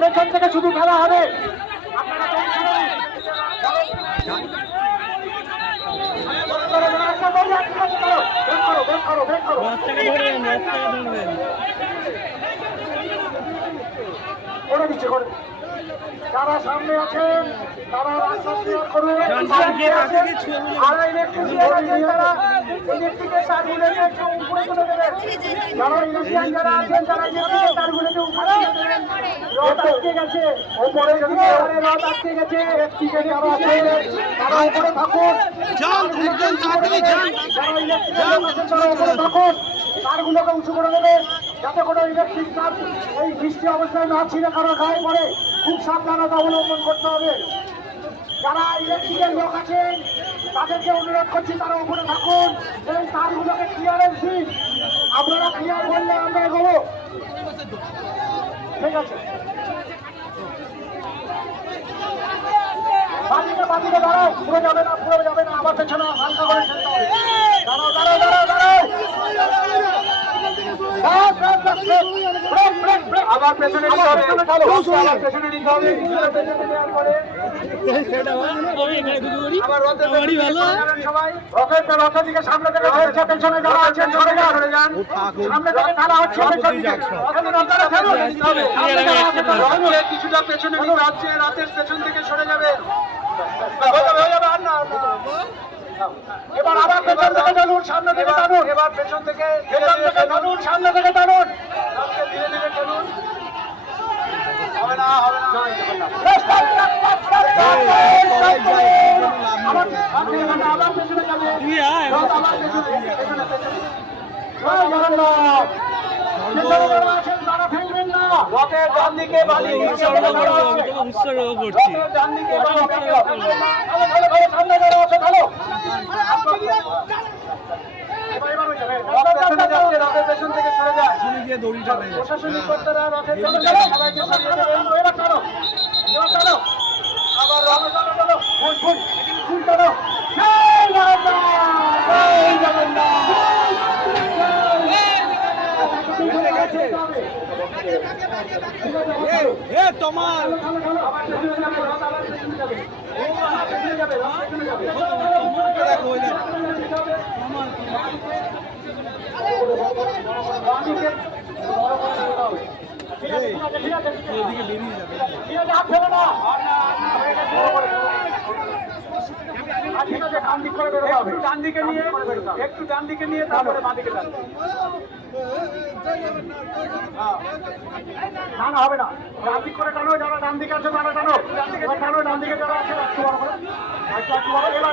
পেছন থেকে শুধু খেলা হবে। যারা সামনে আছেন তারা রাস্তা ক্লিয়ার করুন। যারা ইলেকট্রিশিয়ান যারা ইলেকট্রিকের তারগুলোকে একটু উপরে তুলে দেবেন। যারা ইলেকট্রিশিয়ান যারা আছেন তারা ইলেকট্রিকের তারগুলোকে উপরে তুলে দেবেন। রড আটকে গেছে, উপরে রড আটকে গেছে। ইলেকট্রিকের যারা আছেন তারা উপরে থাকুন। যারা ইলেকট্রিশিয়ান আছেন তারা উপরে থাকুন। তারগুলোকে উঁচু করে দেবেন যাতে কোনো ইলেকট্রিক তার এই বৃষ্টি অবস্থায় না ছিঁড়ে কারো গায়ে পড়ে। খুব সাবধানতা অবলম্বন করতে হবে। যারা ইলেকট্রিকের লোক আছেন তাদেরকে অনুরোধ করছি তারা উপরে থাকুন। এই তারগুলোকে ক্লিয়ারেন্স দিন। আপনারা ক্লিয়ার করলে আমরা এগোবো। ঠিক আছে, বাদিকে দাঁড়াও, পুরো যাবে না, পুরো যাবে না। আমার পেছনে হালকা করে খেলতে হবে। দাঁড়াও দাঁড়াও দাঁড়াও দাঁড়াও। আবার পেছনে নিতে হবে, আবার পেছনে নিতে হবে। রথের দিকে সামনে থেকে হয়েছে, পেছনে যারা আছেন সরে যান। সামনে থেকে খেলা হচ্ছে, কিছুটা পেছনে নিতে হচ্ছে। রাতের পেছন থেকে সরে যাবে। এবার আবার পেছন থেকে টানুন, সামনে থেকে টানুন। এবার পেছন থেকে টানুন, সামনে থেকে টানুন। ধীরে ধীরে টানুন। হবে না, হবে না। আবার পেছনে যাবে। তারা ফেলবেন না। রথের ডান দিকে বালি সামনে যারা আছে ভালো। রথের পেছন থেকে সরে যায়। প্রশাসনিক কর্তারা রথের সবাইকে সরিয়ে দেবেন। এবার টানো, এবার টানো। আবার রথ টানো, ফুল টানো। তোমার ডান দিকে নিয়ে একটু ডান দিকে নিয়ে তারপরে বাঁ দিকে টান। না না হবে না, ডান দিক করে টানো। যারা ডান দিকে আছে তারা টানো, ডান দিকে টানো। ডান দিকে যারা আছে একটু বড় করে, একটু বড়। এবার